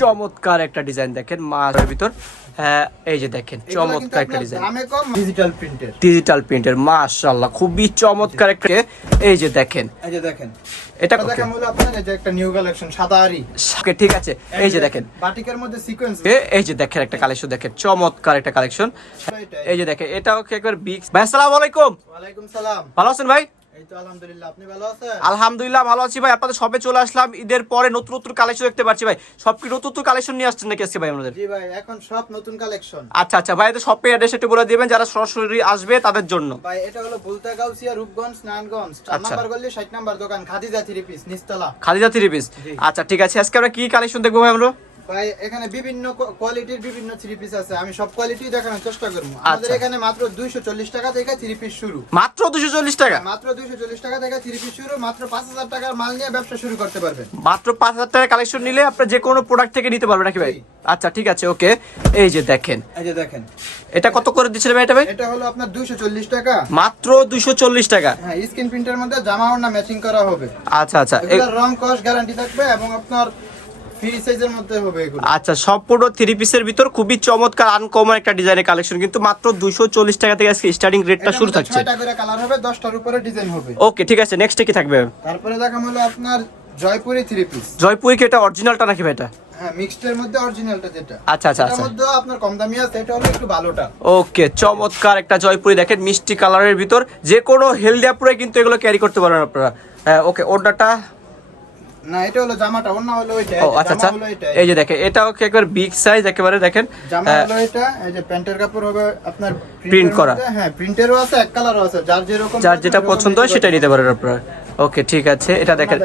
চমৎকার একটা ডিজাইন দেখেন মাছের ভিতর। হ্যাঁ, এই যে দেখেন চমৎকার একটা ডিজাইন ডিজিটাল প্রিন্টের ডিজিটাল প্রিন্টের মাশাআল্লাহ খুবই চমৎকার একটা এই যে দেখেন। এই যে দেখেন। এটা এটা কত? দেখা মূল আপনার এই যে একটা নিউ কালেকশন সাদা আরি ওকে, ঠিক আছে। এই যে দেখেন। বাটিকের মধ্যে সিকোয়েন্স এই যে দেখেন একটা কালেকশন দেখেন চমৎকার একটা কালেকশন এই যে দেখেন এটাও কি একবার বিগ ভাই আসসালামু আলাইকুম। ওয়ালাইকুম সালাম। ভালো আছেন ভাই? আলহামদুলিল্লাহ ভালো আলহামদুলিল্লাহ ভালো আছি ভাই। আপনাদের সবে চলে আসলাম ঈদের পরে নতুন নতুন কালেকশন দেখতে পাচ্ছি ভাই। সব কি নতুন নতুন কালেকশন নিয়ে আসছেন নাকি আজকে ভাই আমাদের? জি ভাই এখন সব নতুন কালেকশন আচ্ছা আচ্ছা ভাই এদের শপের অ্যাড্রেস একটু বলে দিবেন যারা সরাসরি আসবে তাদের জন্য। ভাই এটা হলো বুলতা গাউসিয়া রূপগঞ্জ নারায়ণগঞ্জ। চার আচ্ছা। নাম্বার গলি 60 নাম্বার দোকান খাদিজা থ্রি পিস নিস্তলা খালিদা থ্রি পিস আচ্ছা ঠিক আছে। আজকে আমরা কি কালেকশন দেখব ভাই আমরা? ভাই এখানে বিভিন্ন কোয়ালিটির বিভিন্ন থ্রি পিস আছে। আমি সব কোয়ালিটি দেখানোর চেষ্টা করব। আমাদের আচ্ছা। এখানে মাত্র 240 টাকা থেকে থ্রি পিস শুরু। মাত্র দুশো চল্লিশ টাকা? মাত্র 240 টাকা থেকে থ্রি পিস শুরু মাত্র 5000 টাকার মাল নিয়ে ব্যবসা শুরু করতে পারবেন। মাত্র পাঁচ হাজার টাকা কালেকশন নিলে আপনার যে কোনো প্রোডাক্ট থেকে নিতে পারবেন নাকি ভাই? আচ্ছা ঠিক আছে ওকে এই যে দেখেন। এই যে দেখেন। এটা কত করে দিচ্ছিলেন ভাই এটা ভাই? এটা হলো আপনার 240 টাকা। মাত্র দুশো চল্লিশ টাকা। হ্যাঁ স্ক্রিন প্রিন্টের মধ্যে জামা ওড়না ম্যাচিং করা হবে। আচ্ছা আচ্ছা। এগুলোর রং কস গ্যারান্টি থাকবে এবং আপনার আচ্ছা সম্পূর্ণ থ্রি পিসের ভিতর খুবই চমৎকার আনকমন একটা ডিজাইনের কালেকশন কিন্তু মাত্র দুশো চল্লিশ টাকা থেকে আজকে স্টার্টিং রেটটা শুরু থাকছে। কালার হবে 10টার উপরে ডিজাইন হবে। ওকে ঠিক আছে নেক্সটে কি থাকবে? তারপরে দেখা হলো আপনার জয়পুরি থ্রি পিস জয়পুরি কি এটা অরিজিনালটা নাকি ভাই এটা? হ্যাঁ মধ্যে অরিজিনালটা যেটা। আচ্ছা আচ্ছা আচ্ছা। মধ্যে আপনার কম দামি আছে এটা হলো একটু ভালোটা। ওকে চমৎকার একটা জয়পুরি দেখেন মিষ্টি কালারের ভিতর। যে কোনো হেলদি আপুরে কিন্তু এগুলো ক্যারি করতে পারবেন আপনারা। ওকে ওটাটা না এটা হলো জামাটা অন্য হলো ওইটা ও এই যে আচ্ছা আচ্ছা। এটা এই যে দেখেন এটাও কি একবার বিগ সাইজ একেবারে দেখেন? জামা হলো এটা এই যে প্যান্টের কাপড় হবে আপনার প্রিন্ট করা। হ্যাঁ প্রিন্টেরও আছে এক কালারও আছে যার যেরকম যার যেটা পছন্দ হয় সেটাই সেটা নিতে পারেন আপনারা। ওকে ঠিক আছে। এটা দেখেন।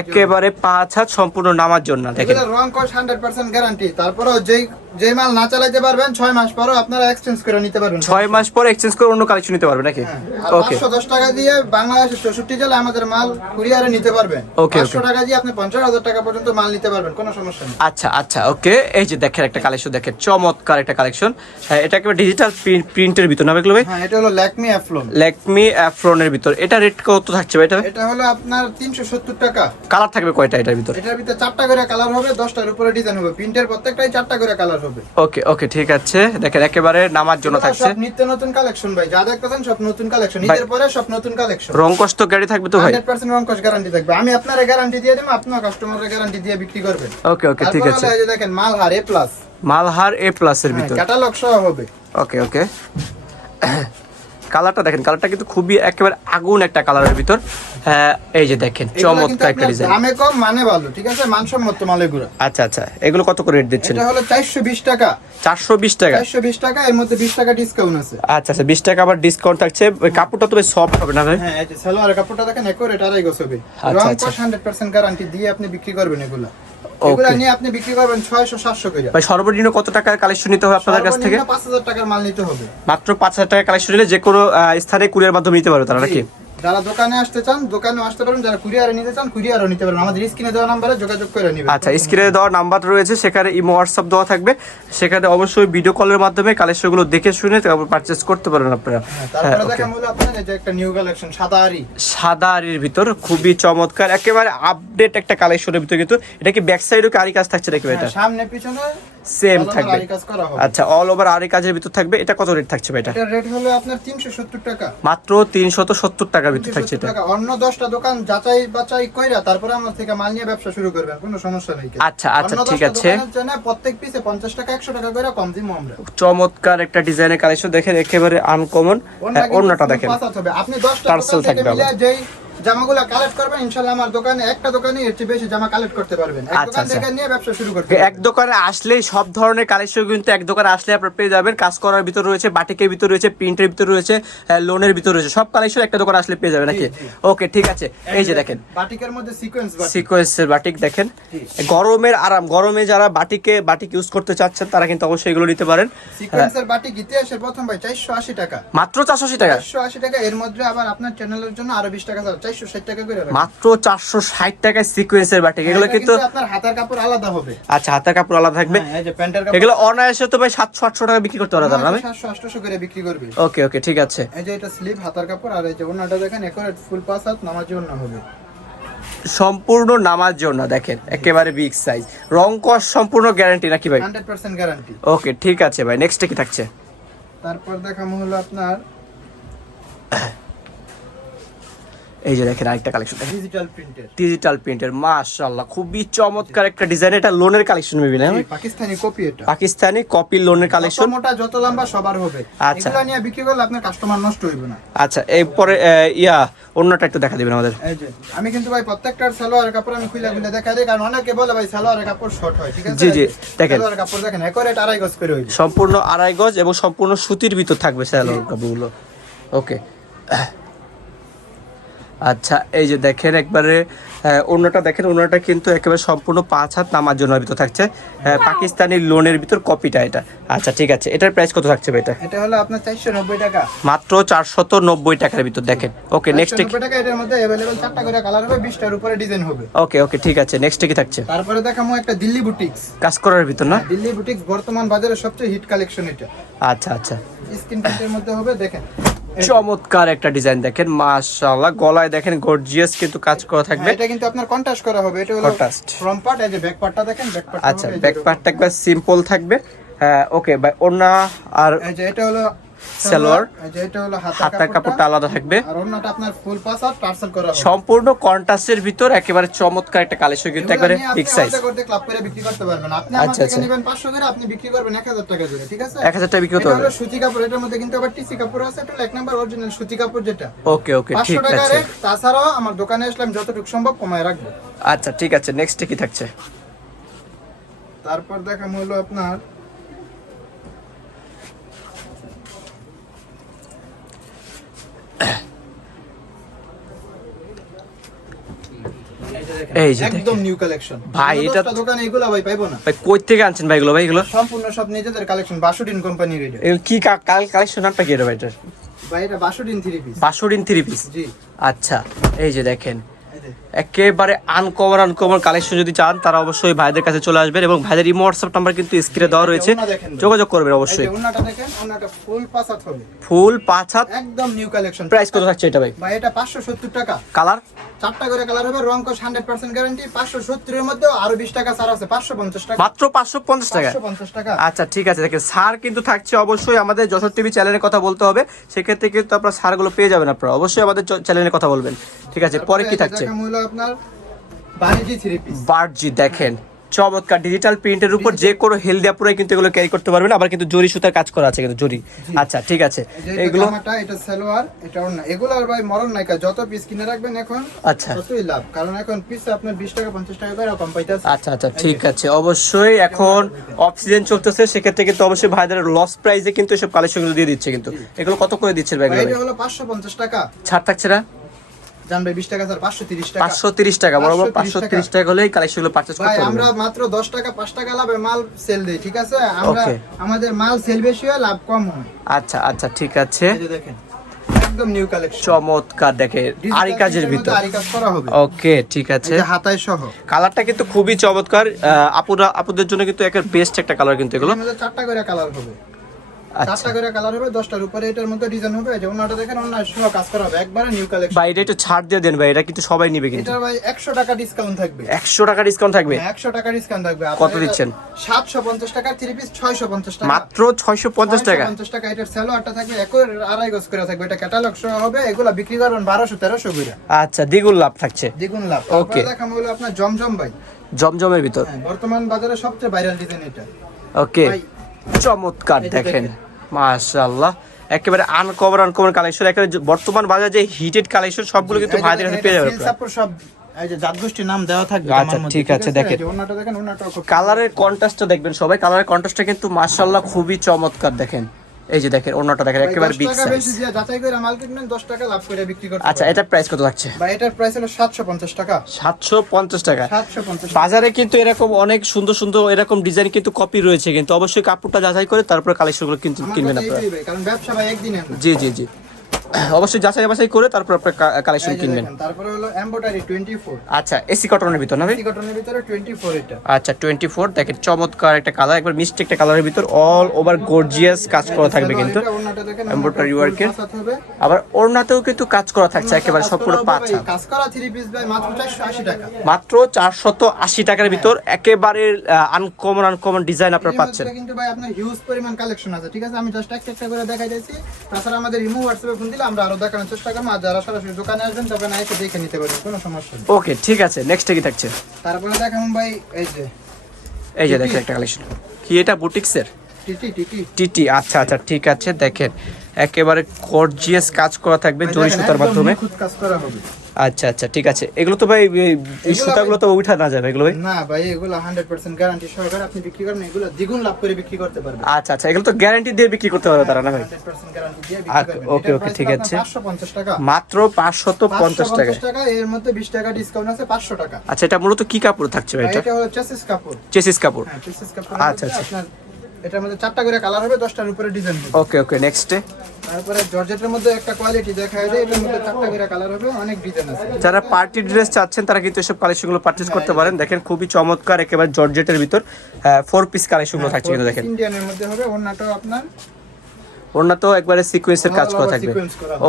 একেবারে পাঁচ হাত সম্পূর্ণ নামার জন্য দেখেন। রং কস 100% গ্যারান্টি তারপরেও যেই যেই মাল না চালাতে পারবেন 6 মাস পরও আপনারা এক্সচেঞ্জ করে নিতে পারবেন। ছয় মাস পর এক্সচেঞ্জ করে অন্য কালেকশন নিতে পারবে নাকি? হ্যাঁ, ওকে। 510 টাকা দিয়ে বাংলাদেশের 64 জেলায় আমাদের মাল কুরিয়ারে নিতে পারবেন। ওকে 500 টাকা দিয়ে আপনি 50000 টাকা পর্যন্ত মাল নিতে পারবেন কোনো সমস্যা নেই। আচ্ছা আচ্ছা ওকে। এই যে দেখেন একটা কালেকশন দেখেন চমৎকার একটা কালেকশন হ্যাঁ এটা একেবারে ডিজিটাল প্রিন্টের ভিতর না ভাই হ্যাঁ এটা হলো ল্যাকমি অ্যাফলন ল্যাকমি অ্যাফ্রনের ভিতর। এটা রেট কত থাকছে ভাই এটা? এটা হলো আপনার 370 টাকা। কালার থাকবে কয়টা এটার ভিতর? এটার ভিতরে চারটা করে কালার হবে 10টার উপরে ডিজাইন হবে। প্রিন্টের প্রত্যেকটাই চারটা করে কালার হবে। ওকে ওকে ঠিক আছে। দেখেন একেবারে নামার জন্য থাকছে। সব নিত্য নতুন কালেকশন ভাই। যা দেখতেছেন সব নতুন কালেকশন ঈদের পরে সব নতুন কালেকশন রং কষ্ট গাড়ি থাকবে তো ভাই? 100% রং কস গ্যারান্টি থাকবে। আমি আপনার গ্যারান্টি দিয়ে দেব আপনার কাস্টমারের গ্যারান্টি দিয়ে বিক্রি করবেন ওকে ওকে ঠিক আছে। এই যে দেখেন Malhar A plus Malhar A plus এর ভিতর। ক্যাটালগ সহ হবে। ওকে ওকে। কালারটা দেখেন কালারটা কিন্তু খুবই একেবারে আগুন একটা কালারের ভিতর। হ্যাঁ এই যে দেখেন চমৎকার একটা ডিজাইন দামে কম মানে ভালো ঠিক আছে? মানসম্মত মাল এগুলো আচ্ছা আচ্ছা এগুলো কত করে রেট দিচ্ছেন? এটা হলো 420 টাকা। চারশো বিশ টাকা? 420 টাকা এর মধ্যে 20 টাকা ডিসকাউন্ট আছে। আচ্ছা আচ্ছা বিশ টাকা আবার ডিসকাউন্ট থাকছে। ওই কাপড়টা তো বেশ সফট হবে না ভাই? হ্যাঁ এই যে সালোয়ারের কাপড়টা দেখেন একুরেট আড়াই গজ হবে। আচ্ছা, রং আচ্ছা। 100% গ্যারান্টি দিয়ে আপনি বিক্রি করবেন এগুলো. এগুলো নিয়ে আপনি বিক্রি করবেন 600 700 করে। ভাই সর্বনিম্ন কত টাকার কালেকশন নিতে হবে আপনাদের কাছ থেকে? সর্বনিম্ন 5000 টাকার মাল নিতে হবে। মাত্র পাঁচ হাজার টাকা কালেকশন নিলে যে কোনো স্থানে কুরিয়ার মাধ্যমে নিতে পারবে তারা নাকি। যারা দোকানে আসতে চান দোকানে আসতে পারেন যারা কুরিয়ারে নিতে চান কুরিয়ারও নিতে পারেন আমাদের স্ক্রিনে দেওয়া নম্বরে যোগাযোগ করে নেবেন। আচ্ছা স্ক্রিনে দেওয়া নাম্বার রয়েছে সেখানে ইমো হোয়াটসঅ্যাপ দেওয়া থাকবে। সেখানে অবশ্যই ভিডিও কলের মাধ্যমে কালেকশনগুলো দেখে শুনে তারপর পারচেস করতে পারেন আপনারা। হ্যাঁ, হ্যাঁ তারপরে okay. দেখা মূল আপনার এই যে একটা নিউ কালেকশন সাদা আরি সাদা আরির ভিতর খুবই চমৎকার একেবারে আপডেট একটা কালেকশনের ভিতর কিন্তু এটা কি ব্যাক সাইডও কি আরি কাজ থাকছে নাকি এটা? হ্যাঁ, সামনে পিছনে সেম থাকবে। আচ্ছা অল ওভার আরি কাজের ভিতর থাকবে। এটা কত রেট থাকছে ভাই এটা? রেট হলো আপনার 370 টাকা। মাত্র তিনশত সত্তর টাকার ভিতর থাকছে এটা। অন্য 10টা দোকান যাচাই বাছাই কইরা তারপরে আমার থেকে মাল নিয়ে ব্যবসা শুরু করবেন। কোনো সমস্যা নেই আচ্ছা, আচ্ছা, ঠিক আছে। প্রত্যেক পিসে 50 টাকা 100 টাকা করে কম দিমু আমরা। চমৎকার একটা ডিজাইনের কালেকশন দেখেন একেবারে আনকমন অন্যটা full দেখেন আপনি 10টা Tarsal থাকবে যেই জামাগুলো কালেক্ট করবেন ইনশাআল্লাহ আমার দোকানে একটা দোকানে এর চেয়ে বেশি জামা কালেক্ট করতে পারবেন। এক আচ্ছা, দোকান আচ্ছা। থেকে নিয়ে ব্যবসা শুরু করতে এক দোকানে আসলেই সব ধরনের কালেকশন কিন্তু এক দোকানে আসলে আপনারা পেয়ে যাবেন। কাজ করার ভিতর রয়েছে বাটিকের ভিতর রয়েছে প্রিন্টের ভিতর রয়েছে লোনের ভিতর রয়েছে। সব কালেকশন একটা দোকানে আসলে পেয়ে যাবেন নাকি। ওকে ঠিক আছে। এই যে দেখেন। বাটিকের মধ্যে সিকোয়েন্স সিকোয়েন্সের বাটিক দেখেন। গরমের আরাম গরমে যারা বাটিকে বাটিক ইউজ করতে চাচ্ছেন তারা কিন্তু অবশ্যই এগুলো নিতে পারেন। সিকোয়েন্সের বাটিক ইতিহাসের প্রথম ভাই 480 টাকা। মাত্র চারশো আশি টাকা? 480 টাকা। এর মধ্যে আবার আপনার চ্যানেলের জন্য আরও 20 টাকা ছাড় 460 টাকা করে রাখবেন। মাত্র চারশো ষাট টাকায় সিকোয়েন্সের বাটিক। এগুলো কিন্তু আপনার হাতার কাপড় আলাদা হবে। আচ্ছা হাতের কাপড় আলাদা থাকবে। হ্যাঁ, এগুলো অনায়াসে তো ভাই সাতশো আটশো টাকা বিক্রি করতে পারে? 700 800 করে বিক্রি করবে। ওকে ওকে ঠিক আছে। এই যে এটা স্লিভ হাতার কাপড় আর এই যে ওনাটা দেখেন একুরেট ফুল পাস হাত নামার জন্য হবে। সম্পূর্ণ নামার জন্য দেখেন একেবারে বিগ সাইজ রং কস সম্পূর্ণ গ্যারান্টি নাকি ভাই? হান্ড্রেড পার্সেন্ট গ্যারান্টি ওকে ঠিক আছে ভাই নেক্সটে কি থাকছে? তারপর দেখামো হলো আপনার এই যে দেখেন আরেকটা কালেকশন ডিজিটাল প্রিন্টের ডিজিটাল প্রিন্টের মাশাআল্লাহ খুবই চমৎকার একটা ডিজাইন এটা লোনের কালেকশন মেবি না? পাকিস্তানি কপি এটা। পাকিস্তানি কপি লোনের কালেকশন মোটা যত লম্বা সবার হবে। আচ্ছা। এগুলা নিয়ে বিক্রি করলে আপনার কাস্টমার নষ্ট হইবে না। আচ্ছা এরপরে ইয়া অন্যটা একটু দেখা দিবেন আমাদের। এই যে আমি কিন্তু ভাই প্রত্যেকটার সালোয়ার কাপড় আমি খুলে খুলে দেখা দেই কারণ অনেকে বলে ভাই সালোয়ারের কাপড় শর্ট হয় ঠিক আছে? জি, জি, দেখেন। সালোয়ারের কাপড় দেখেন একরেট আড়াই গজ করে হইবে। সম্পূর্ণ আড়াই গজ এবং সম্পূর্ণ সুতির ভিতর থাকবে স্যালোর কাপড়গুলো। ওকে। আচ্ছা এই যে দেখেন একবারে অন্যটা দেখেন অন্যটা কিন্তু একেবারে সম্পূর্ণ পাঁচ হাত নামার জন্য ভিতর থাকছে। আহ, পাকিস্তানি লোনের ভিতর কপিটা এটা। আচ্ছা ঠিক আছে এটার প্রাইস কত থাকছে ভাই এটা? এটা হলো আপনার চারশো নব্বই টাকা। মাত্র চারশত নব্বই টাকার ভিতর দেখেন। ওকে নেক্সট টাকা এটার মধ্যে অ্যাভেলেবেল চারটা করে কালার হবে বিশটার উপরে ডিজাইন হবে। ওকে ওকে ঠিক আছে নেক্সট কি থাকছে? তারপরে দেখামো একটা দিল্লি বুটিক্স কাজ করার ভিতর না? দিল্লি বুটিক্স বর্তমান বাজারে সবচেয়ে হিট কালেকশন এটা। আচ্ছা আচ্ছা। স্ক্রিন প্রিন্টের মধ্যে হবে দেখেন। চমৎকার একটা ডিজাইন দেখেন মাশাআল্লাহ গলায় দেখেন গর্জিয়াস কিন্তু কাজ করা থাকবে। এটা কিন্তু আপনার কন্ট্রাস্ট করা হবে এটা হলো কন্ট্রাস্ট ফ্রন্ট পার্ট এই যে ব্যাক পার্টটা দেখেন ব্যাক পার্ট আচ্ছা ব্যাক পার্টটা একবার সিম্পল থাকবে। হ্যাঁ ওকে ভাই ওনা আর এই যে এটা হলো সালোয়ার। হলো হাতার কাপড়টা। আলাদা থাকবে। আর অন্যটা আপনার ফুল পাস আর টার্সেল করা হবে। সম্পূর্ণ কন্ট্রাস্টের ভিতর একেবারে চমৎকার একটা কালেকশন কিন্তু একবারে বিগ সাইজ করতে ক্লাব করে বিক্রি করতে পারবেন। আপনি আচ্ছা, আমার থেকে আচ্ছা। নেবেন 500 করে আপনি বিক্রি করবেন 1000 টাকা করে ঠিক আছে? 1000 টাকা বিক্রি করতে এটা সুতি কাপড় এটার মধ্যে কিন্তু আবার টিসি কাপড় আছে এটা এক নাম্বার অরিজিনাল সুতি কাপড় যেটা। ওকে ওকে ঠিক আছে। তাছাড়াও আমার দোকানে আসলাম যতটুকু সম্ভব কমায় রাখব। আচ্ছা ঠিক আছে নেক্সট কি থাকছে? তারপর দেখা হলো আপনার এই যে একদম নিউ কালেকশন ভাই, এটা- দোকানে এগুলো ভাই পাইবো না। ভাই কই থেকে আনছেন ভাই এগুলো? ভাই এগুলো? সম্পূর্ণ সব নিজেদের কালেকশন বাসুডিন কোম্পানির এটা কি কালেকশন কি এটা ভাই ভাই এটা বাসুডিন থ্রি পিস বাসুরিন থ্রি পিস জি। আচ্ছা এই যে দেখেন। একেবারে আনকমন আনকমন কালেকশন যদি চান তারা অবশ্যই ভাইদের কাছে চলে আসবেন এবং ভাইদের ইমো হোয়াটসঅ্যাপ নাম্বার কিন্তু স্ক্রিনে দেওয়া রয়েছে। যোগাযোগ করবেন অবশ্যই। ফুল পাঁচ হাত হাত একদম নিউ কালেকশন প্রাইস কত থাকছে এটা ভাই? ভাই এটা পাঁচশো সত্তর টাকা। কালার চারটা করে কালার হবে রং হান্ড্রেড পার্সেন্ট গ্যারান্টি পাঁচশো সত্তরের মধ্যে আরও বিশ টাকা ছাড় আছে পাঁচশো পঞ্চাশ টাকা। মাত্র পাঁচশো পঞ্চাশ টাকা? পাঁচশো পঞ্চাশ টাকা। আচ্ছা ঠিক আছে দেখেন সার কিন্তু থাকছে অবশ্যই আমাদের যশোর টিভি চ্যানেলের কথা বলতে হবে। সেক্ষেত্রে কিন্তু আপনার সারগুলো পেয়ে যাবেন আপনারা। অবশ্যই আমাদের চ্যানেলের কথা বলবেন। ঠিক আছে পরে কি থাকছে? মূল্য আপনার বাণিজ্যিক থ্রি পিস বার্জি দেখেন চমৎকার ডিজিটাল প্রিন্টের উপর যে কোনো হেলদি আপুরে কিন্তু এগুলো ক্যারি করতে পারবেন। আবার কিন্তু জরি সুতার কাজ করা আছে কিন্তু জরি। আচ্ছা ঠিক আছে। এগুলো এগুলো এটা সালোয়ার এটা ওড়না। এগুলো আর ভাই মরণ নাইকা যত পিস কিনে রাখবেন এখন আচ্ছা। ততই লাভ। কারণ এখন পিস আপনার বিশ টাকা পঞ্চাশ টাকা করে কম পাইতেছে আচ্ছা আচ্ছা ঠিক আছে। অবশ্যই এখন অফ সিজন চলতেছে সেক্ষেত্রে কিন্তু অবশ্যই ভাইদের লস প্রাইসে কিন্তু এসব কালেকশনগুলো দিয়ে দিচ্ছে কিন্তু। এগুলো কত করে দিচ্ছে ভাই, হলো পাঁচশো পঞ্চাশ টাকা। ছাড় থাকছে না? জানবে বিশ টাকা স্যার পাঁচশো তিরিশ টাকা। পাঁচশো তিরিশ টাকা বরাবর 530 টাকা। হলেই কালেকশনগুলো পারচেস ভাই করতে আমরা মাত্র দশ টাকা পাঁচ টাকা লাভে মাল সেল দিই ঠিক আছে? আমরা আমাদের মাল সেল বেশি হয় লাভ কম হয়। আচ্ছা আচ্ছা ঠিক আছে। এই যে দেখেন একদম নিউ কালেকশন চমৎকার দেখে আরি কাজের ভিতর। আরি কাজ করা হবে। ওকে ঠিক আছে। এই হাতায় সহ। কালারটা কিন্তু খুবই চমৎকার। আপুরা আপুদের জন্য কিন্তু একের বেস্ট একটা কালার কিন্তু এগুলো। চারটা করে কালার হবে। আচ্ছা চারটা করে কালার হবে দশটার উপরে এটার মধ্যে ডিজাইন হবে এই যে ওনাটা দেখেন অন্য সহ কাজ করা হবে একবারে নিউ কালেকশন ভাই এটা একটু ছাড় দিয়ে দেন ভাই এটা কিন্তু সবাই নিবে কিন্তু। এটা ভাই একশো টাকা ডিসকাউন্ট থাকবে। একশো টাকা ডিসকাউন্ট থাকবে? একশো টাকা ডিসকাউন্ট থাকবে। কত দিচ্ছেন? সাতশো পঞ্চাশ টাকা থ্রি পিস ছয়শো পঞ্চাশ টাকা। মাত্র ছয়শো পঞ্চাশ টাকা? পঞ্চাশ টাকা এটার স্যালোয়ারটা থাকবে একই আড়াই গজ করে থাকবে। এটা ক্যাটালগ সহ হবে এগুলা বিক্রি করবেন বারোশো তেরোশো করে। আচ্ছা দ্বিগুণ লাভ থাকছে। দ্বিগুণ লাভ। ওকে দেখা হলো আপনার জমজম ভাই। জমজমের ভিতর। হ্যাঁ, বর্তমান বাজারে সবচেয়ে ভাইরাল ডিজাইন এটা। ওকে ভাই, চমৎকার দেখেন। মাশাল্লাহ একেবারে আনকভার আনকভার কালেকশন একেবারে বর্তমান বাজারে যে হিটেড কালেকশন সবগুলো কিন্তু ভাইদের কাছে পেয়ে এটা যাবে seal সব এই যে জাতগোষ্ঠীর নাম দেওয়া থাকবে আচ্ছা, ঠিক আছে, দেখেন। কালারের কন্ট্রাস্টটা দেখবেন সবাই। কালারের কন্ট্রাস্টটা কিন্তু মাশাল্লাহ খুবই চমৎকার দেখেন। এই যে দেখেন অন্যটা দেখেন একেবারে বিগ সাইজ বেশি দিয়ে যাচাই করে মাল কিনবেন 10 টাকা লাভ করে বিক্রি করতে আচ্ছা এটা প্রাইস কত লাগছে ভাই এটার প্রাইস হলো 750 টাকা। সাতশো পঞ্চাশ টাকা। 750 বাজারে কিন্তু এরকম অনেক সুন্দর সুন্দর এরকম ডিজাইন কিন্তু কপি রয়েছে কিন্তু অবশ্যই কাপড়টা যাচাই করে তারপরে কালেকশনগুলো কিন্তু কিনবেন আপনারা। কারণ ব্যবসা ভাই একদিনের না। জি জি জি। অবশ্যই যাচাই বাছাই করে তারপর আপনার কালেকশন কিনবেন। তারপরে হলো এমব্রয়ডারি 24 আচ্ছা এসি কটনের ভিতর না ভাই? এই কটনের ভিতরে 24 এটা। আচ্ছা টোয়েন্টি ফোর দেখেন চমৎকার একটা কালার একবার মিষ্টি একটা কালারের ভিতর অল ওভার গর্জিয়াস কাজ করা থাকবে কিন্তু। পাঁচাত হবে। আবার ওড়নাতেও কিন্তু কাজ করা থাকছে একেবারে সম্পূর্ণ পাঁচ কাজ করা থ্রি পিস ভাই মাত্র 480 টাকা। মাত্র চারশত আশি টাকার ভিতর একেবারে আনকমন আনকমন ডিজাইন আপনারা পাচ্ছেন। কিন্তু ভাই আপনার হিউজ পরিমাণ কালেকশন আছে ঠিক আছে? আমি জাস্ট একটা একটা করে দেখাই দিয়েছি। তাছাড়া আমাদের ইমো হোয়াটসঅ্যাপে ফোন দিলে আমরা আরও দেখানোর চেষ্টা করব। আর যারা সরাসরি দোকানে আসবেন তবে না এসে দেখে নিতে পারবেন কোনো সমস্যা নেই। ওকে ঠিক আছে নেক্সট কি থাকছে? তারপরে দেখাবো ভাই এই যে। এই যে দেখেন একটা কালেকশন কি এটা বুটিক্সের? টিটি আচ্ছা আচ্ছা ঠিক আছে দেখেন। একেবারে গর্জিয়াস কাজ করা থাকবে জরি সুতার মাধ্যমে। কাজ করা হবে। আচ্ছা আচ্ছা ঠিক আছে। এগুলো তো ভাই এই- সুতাগুলো তো উঠা না যাবে এগুলো ভাই? না ভাই এগুলো হান্ড্রেড পার্সেন্ট গ্যারান্টি সহকারে আপনি বিক্রি করেন এগুলো দ্বিগুণ লাভ করে বিক্রি করতে পারবেন। আচ্ছা আচ্ছা এগুলো তো গ্যারান্টি দিয়ে বিক্রি করতে পারবে তারা না ভাই? হান্ড্রেড পার্সেন্ট গ্যারান্টি দিয়ে আচ্ছা, বিক্রি করবেন ওকে, ওকে, ঠিক আছে। পাঁচশো পঞ্চাশ টাকা। মাত্র পাঁচশত পঞ্চাশ টাকা। 550 টাকা এর মধ্যে বিশ টাকা ডিসকাউন্ট আছে পাঁচশো টাকা। আচ্ছা এটা মূলত কি কাপড় থাকছে ভাই এটা? এটা হলো চেসিস কাপড়। চেসিস কাপড়। হ্যাঁ চেসিস কাপড় আচ্ছা, আচ্ছা। এটার মধ্যে চারটা করে কালার হবে দশটার উপরে ডিজাইন হবে। ওকে ওকে নেক্সটে তারপরে জর্জেটের মধ্যে একটা কোয়ালিটি দেখা যায় এটার মধ্যে চারটা করে কালার হবে অনেক ডিজাইন আছে। যারা পার্টি ড্রেস চাচ্ছেন তারা কিন্তু এসব কালেকশনগুলো পারচেজ করতে পারেন। দেখেন খুবই চমৎকার একেবারে জর্জেটের ভিতর ফোর পিস কালেকশনগুলো থাকছে কিন্তু দেখেন। ইন্ডিয়ানের মধ্যে হবে ওন্নাটাও আপনার ওনার তো একবারে সিকোয়েন্সের কাজ করা থাকবে।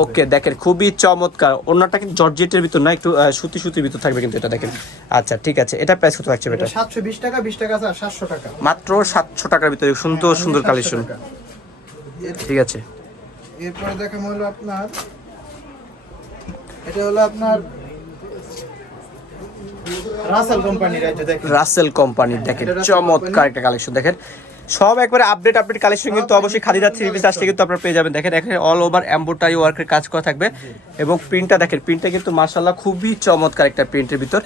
ওকে দেখেন খুবই চমৎকার। ওনারটা কিন্তু জর্জেটের ভিতর না একটু সুতি সুতির ভিতর থাকবে কিন্তু এটা দেখেন। আচ্ছা ঠিক আছে এটা প্রাইস কত থাকছে এটা সাতশো বিশ টাকা বিশ টাকা আছে আর সাতশো টাকা। মাত্র সাতশো টাকার ভিতরে সুন্দর সুন্দর কালেকশন ঠিক আছে। এরপরে দেখা হলো আপনার এটা হলো আপনার রাসেল কোম্পানির দেখেন। রাসেল কোম্পানির দেখেন চমৎকার একটা কালেকশন দেখেন। সব একবারে আপডেট আপডেট কালেকশন কিন্তু অবশ্যই খাদিজা থ্রি পিস আসলে কিন্তু আপনারা পেয়ে যাবেন। দেখেন এখানে অল ওভার এম্বোটারি ওয়ার্কের কাজ করা থাকবে। এবং প্রিন্টটা দেখেন প্রিন্টটা কিন্তু মার্শাল্লাহ খুবই চমৎকার একটা প্রিন্টের ভিতর।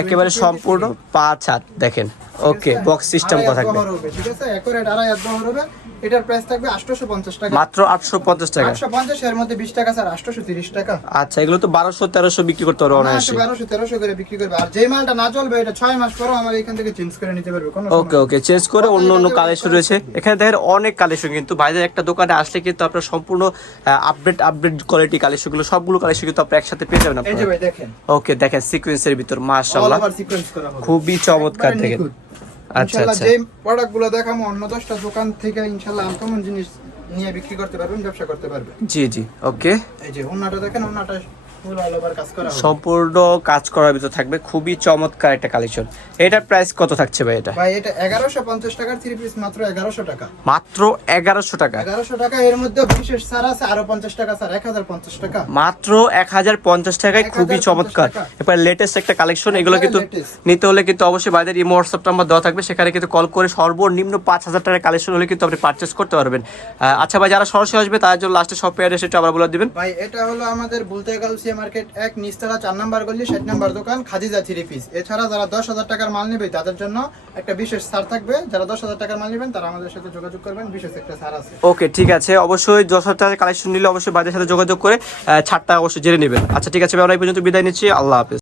একেবারে সম্পূর্ণ পাঁচ হাত দেখেন। ওকে বক্স সিস্টেম কথা থাকবে। ঠিক আছে? এটার প্রাইস থাকবে 850 টাকা। মাত্র আটশো পঞ্চাশ টাকা। 850 এর মধ্যে 20 টাকা স্যার 830 টাকা। আচ্ছা এগুলো তো বারোশো তেরোশো বিক্রি করতে পারব অনায়াসে। বারোশো তেরোশো করে বিক্রি করবে। আর মালটা না চলবে এটা ছয় মাস পরও আমার এখান থেকে চেঞ্জ করে নিতে পারবে কোনো ওকে ওকে চেঞ্জ করে অন্য অন্য কালেকশন রয়েছে। এখানে দেখেন অনেক কালেকশন কিন্তু। ভাইদের একটা দোকানে আসলে কিন্তু আপনার সম্পূর্ণ আপডেট আপডেট কোয়ালিটি কালেকশনগুলো সবগুলো কালেকশন কিন্তু আপনি একসাথে পেয়ে যাবেন এই যে ভাই দেখেন। ওকে দেখেন সিকোয়েন্সের ভিতর মাশাআল্লাহ। খুবই চমৎকার দেখেন। ইনশাআল্লাহ আচ্ছা যে প্রোডাক্টগুলো দেখামো অন্য দশটা দোকান থেকে ইনশাআল্লাহ আনকমন জিনিস নিয়ে বিক্রি করতে পারবেন ব্যবসা করতে পারবেন। জি জি ওকে। এই যে ওনাটা দেখেন ওন্নাটা সম্পূর্ণ কাজ করার ভিতর থাকবে খুবই চমৎকার একটা কালেকশন। এটার প্রাইস কত থাকছে ভাই এটা? ভাই এটা এগারোশো পঞ্চাশ টাকার থ্রি পিস মাত্র এগারোশো টাকা। মাত্র এগারোশো টাকা? এগারোশো টাকা এর মধ্যে বিশেষ ছাড় আছে আরও পঞ্চাশ টাকা স্যার এক হাজার পঞ্চাশ টাকা। মাত্র এক হাজার পঞ্চাশ টাকায় খুবই চমৎকার। এবার লেটেস্ট একটা কালেকশন এগুলো কিন্তু নিতে হলে কিন্তু অবশ্যই বাইরের ইমো হোয়াটসঅ্যাপ নাম্বার দেওয়া থাকবে সেখানে কিন্তু কল করে সর্বনিম্ন পাঁচ হাজার টাকার কালেকশন হলে কিন্তু আপনি পারচেস করতে পারবেন। আচ্ছা ভাই যারা সরাসরি আসবে তার জন্য লাস্টে সব পেয়ার সেটা আবার বলে দিবেন। ভাই এটা হলো আমাদের বলতে বুলতে গালসিয়া মার্কেট এক নিচতলা চার নাম্বার গলি, ষাট নাম্বার দোকান, খাদিজা থ্রি পিস। এছাড়া যারা দশ হাজার টাকার মাল নেবে, তাদের জন্য একটা বিশেষ ছাড় থাকবে। যারা দশ হাজার টাকার মাল নেবেন, তারা আমাদের সাথে যোগাযোগ করবেন, বিশেষ একটা ছাড় আছে। ওকে, ঠিক আছে। অবশ্যই দশ হাজার টাকার কালেকশন নিলে অবশ্যই বাজারের সাথে যোগাযোগ করে ছাড়টা অবশ্যই জেনে নেবেন। আচ্ছা ঠিক আছে আমরা এই পর্যন্ত বিদায় নিচ্ছি। আল্লাহ হাফেজ।